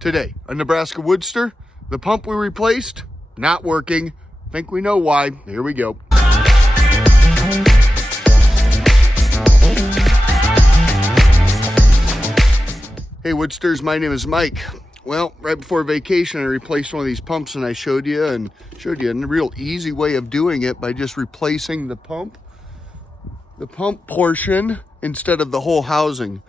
Today, a Nebraska Woodster. The pump we replaced, not working. Think we know why. Here we go. Hey Woodsters, my name is Mike. Well, right before vacation, I replaced one of these pumps and I showed you a real easy way of doing it by just replacing the pump portion instead of the whole housing.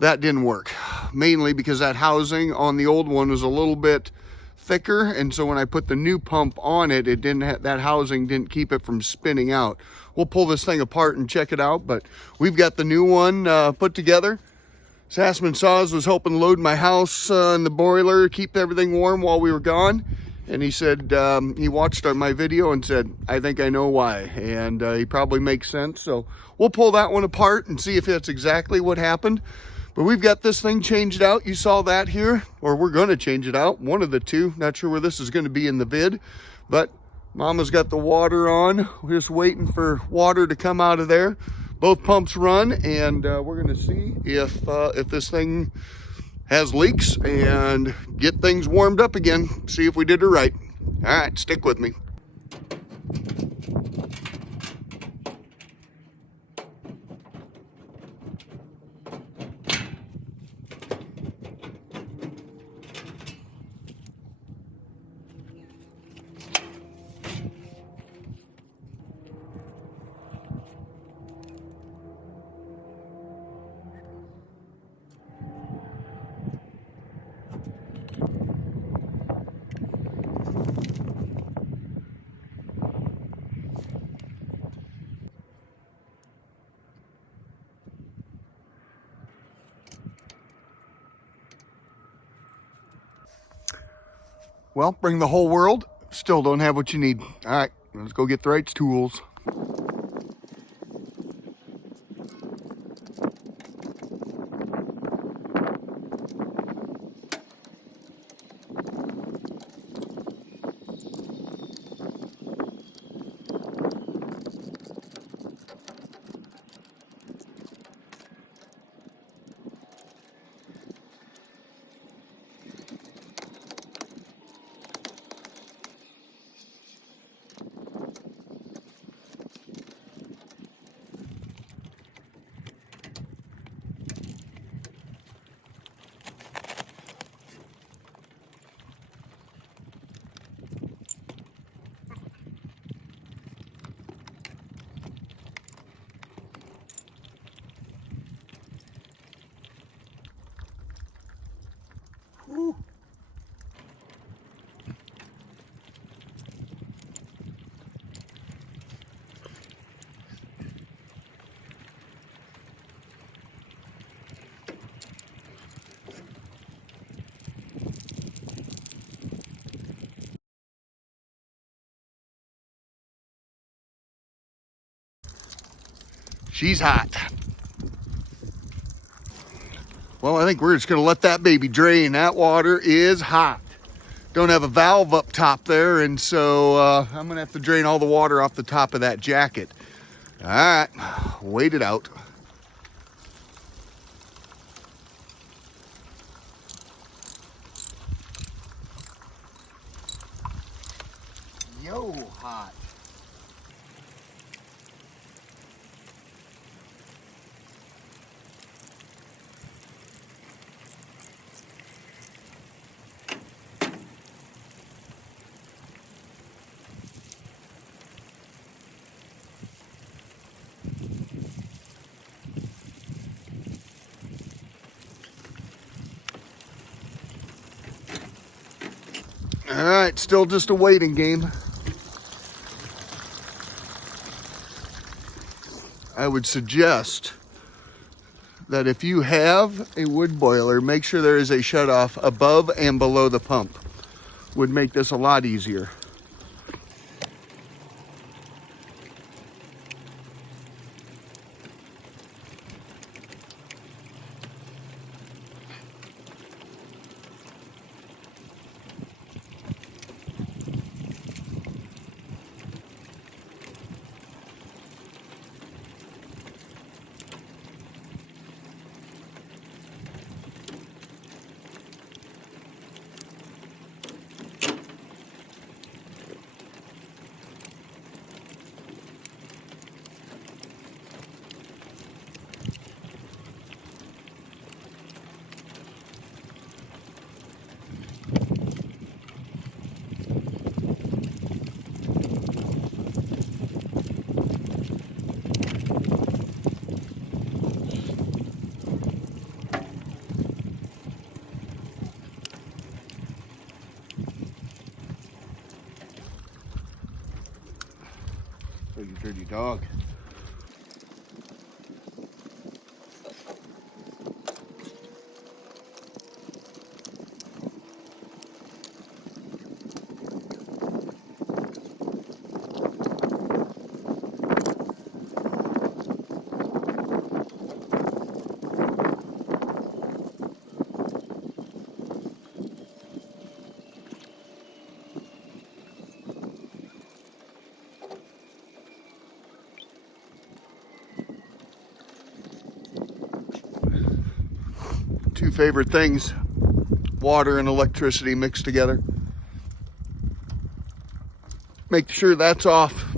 That didn't work, mainly because that housing on the old one was a little bit thicker, and so when I put the new pump on it, that housing didn't keep it from spinning out. We'll pull this thing apart and check it out, but we've got the new one put together. Sassman Saws was helping load my house and the boiler, keep everything warm while we were gone. And he said, he watched my video and said, I think I know why. And he probably makes sense. So we'll pull that one apart and see if that's exactly what happened. But we've got this thing changed out. You saw that here, or we're going to change it out. One of the two. Not sure where this is going to be in the vid. But Mama's got the water on. We're just waiting for water to come out of there. Both pumps run, and we're going to see if this thing has leaks and get things warmed up again. See if we did it right. All right, stick with me. Well, bring the whole world, still don't have what you need. All right, let's go get the right tools. Whew. She's hot. Well, I think we're just going to let that baby drain. That water is hot. Don't have a valve up top there, and so I'm going to have to drain all the water off the top of that jacket. All right, wait it out. Yo, hot. All right, still just a waiting game. I would suggest that if you have a wood boiler, make sure there is a shutoff above and below the pump. Would make this a lot easier. Dirty dog. Two favorite things, water and electricity mixed together. Make sure that's off.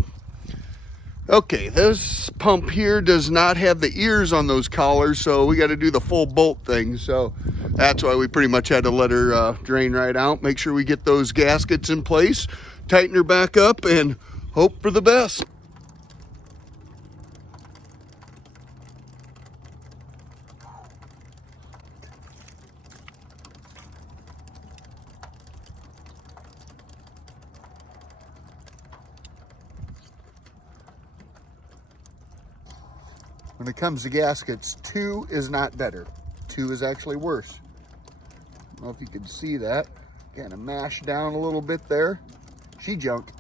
Okay, this pump here does not have the ears on those collars, so we got to do the full bolt thing. So that's why we pretty much had to let her drain right out. Make sure we get those gaskets in place, tighten her back up, and hope for the best. When it comes to gaskets, 2 is not better. 2 is actually worse. I don't know if you can see that. Kind of mashed down a little bit there. She junked.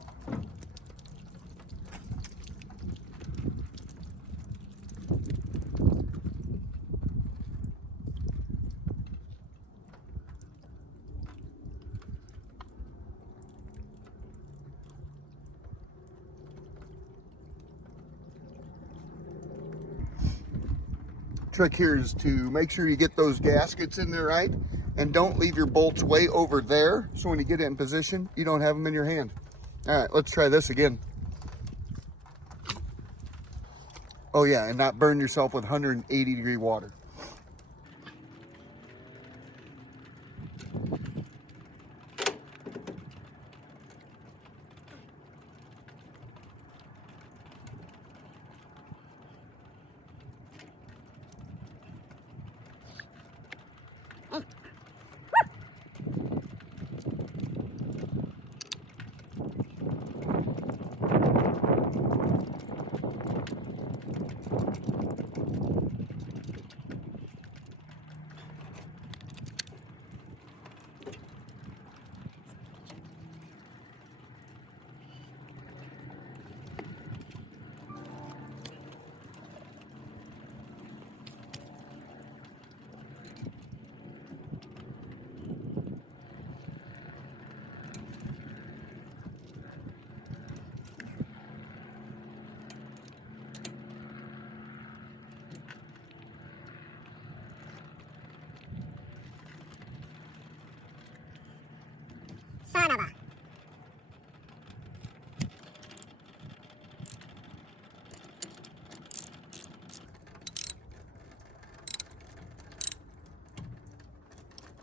Trick here is to make sure you get those gaskets in there right, and don't leave your bolts way over there, so when you get it in position, you don't have them in your hand. All right, let's try this again. Oh yeah, and not burn yourself with 180-degree water. Son of a.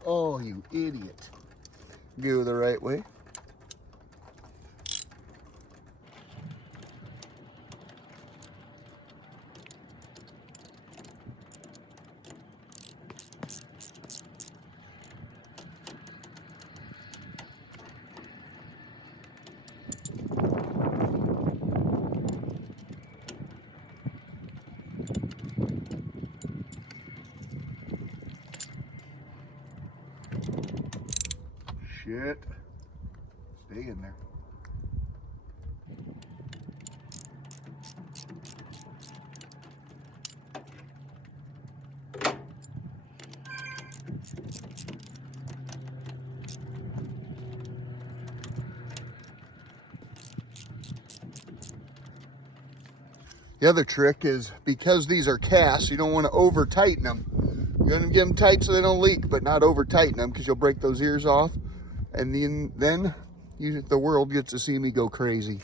Oh, you idiot. Go the right way. Shit. Stay in there. The other trick is, because these are cast, you don't want to over tighten them. You're going to get them tight so they don't leak, but not over tighten them, because you'll break those ears off. And then the world gets to see me go crazy.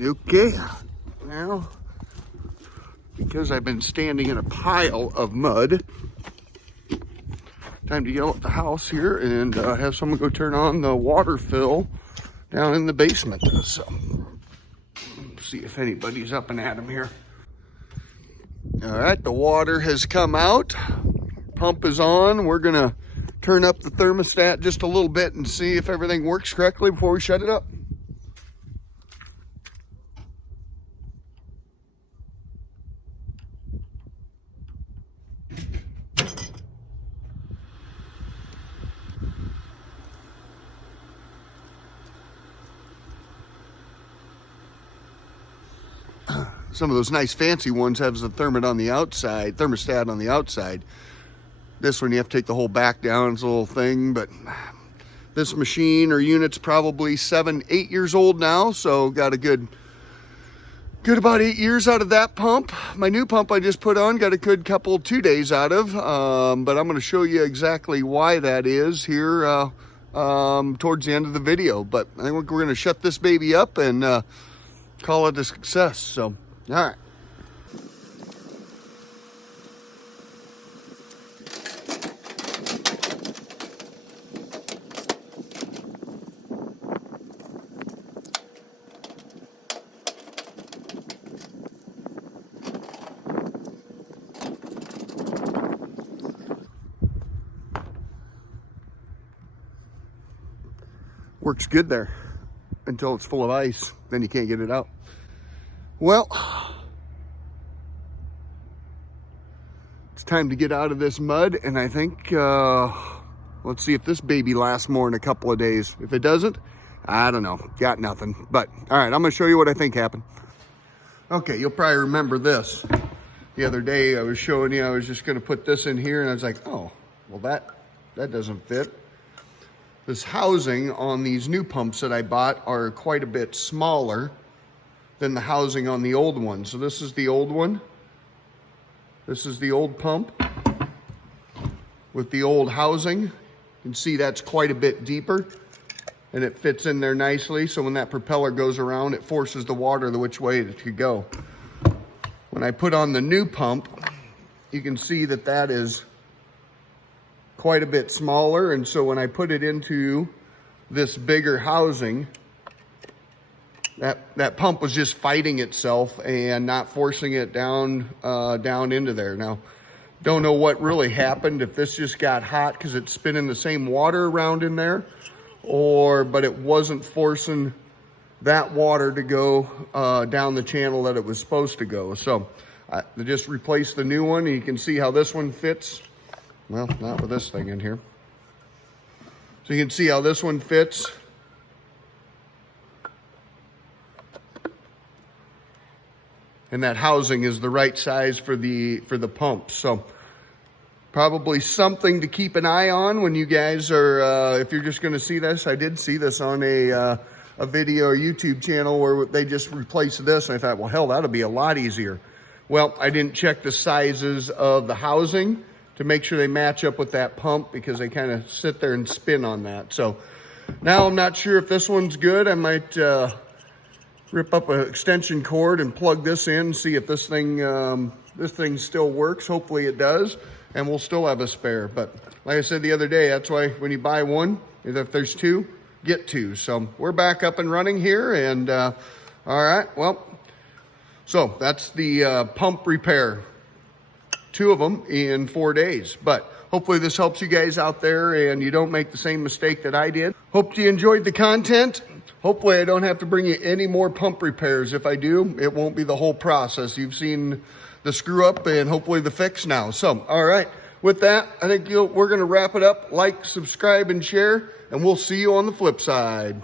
Okay, now, because I've been standing in a pile of mud, time to yell at the house here and have someone go turn on the water fill down in the basement. So, see if anybody's up and at 'em here. All right, the water has come out. Pump is on. We're gonna turn up the thermostat just a little bit and see if everything works correctly before we shut it up. Some of those nice fancy ones have the thermostat on the outside. This one you have to take the whole back down, it's a little thing, but this machine or unit's probably 7-8 years old now, so got a good about 8 years out of that pump. My new pump I just put on got a good 2 days out of, but I'm going to show you exactly why that is here towards the end of the video. But I think we're going to shut this baby up and call it a success. So, all right. Works good there until it's full of ice. Then you can't get it out. Well, it's time to get out of this mud, and I think let's see if this baby lasts more than a couple of days. If it doesn't, I don't know, got nothing. But all right, I'm gonna show you what I think happened. Okay, you'll probably remember this. The other day I was showing you I was just gonna put this in here, and I was like, oh, well that doesn't fit. This housing on these new pumps that I bought are quite a bit smaller than the housing on the old one. So this is the old one. This is the old pump with the old housing. You can see that's quite a bit deeper and it fits in there nicely. So when that propeller goes around, it forces the water the which way it could go. When I put on the new pump, you can see that that is quite a bit smaller, and so when I put it into this bigger housing, that pump was just fighting itself and not forcing it down into there. Now, don't know what really happened, if this just got hot because it's spinning the same water around in there, but it wasn't forcing that water to go down the channel that it was supposed to go. So I just replaced the new one, and you can see how this one fits. Well, not with this thing in here. So you can see how this one fits. And that housing is the right size for the pump. So probably something to keep an eye on when you guys are, if you're just gonna see this. I did see this on a video or YouTube channel where they just replaced this, and I thought, well, hell, that'll be a lot easier. Well, I didn't check the sizes of the housing to make sure they match up with that pump, because they kind of sit there and spin on that. So now I'm not sure if this one's good. I might rip up an extension cord and plug this in, see if this thing still works. Hopefully it does, and we'll still have a spare. But like I said the other day, that's why when you buy one, if there's two, get two. So we're back up and running here, and all right, well, so that's the pump repair. 2 of them in 4 days. But hopefully this helps you guys out there and you don't make the same mistake that I did. Hope you enjoyed the content. Hopefully I don't have to bring you any more pump repairs. If I do, it won't be the whole process. You've seen the screw up and hopefully the fix now. So, all right. With that, I think we're going to wrap it up. Like, subscribe, and share, and we'll see you on the flip side.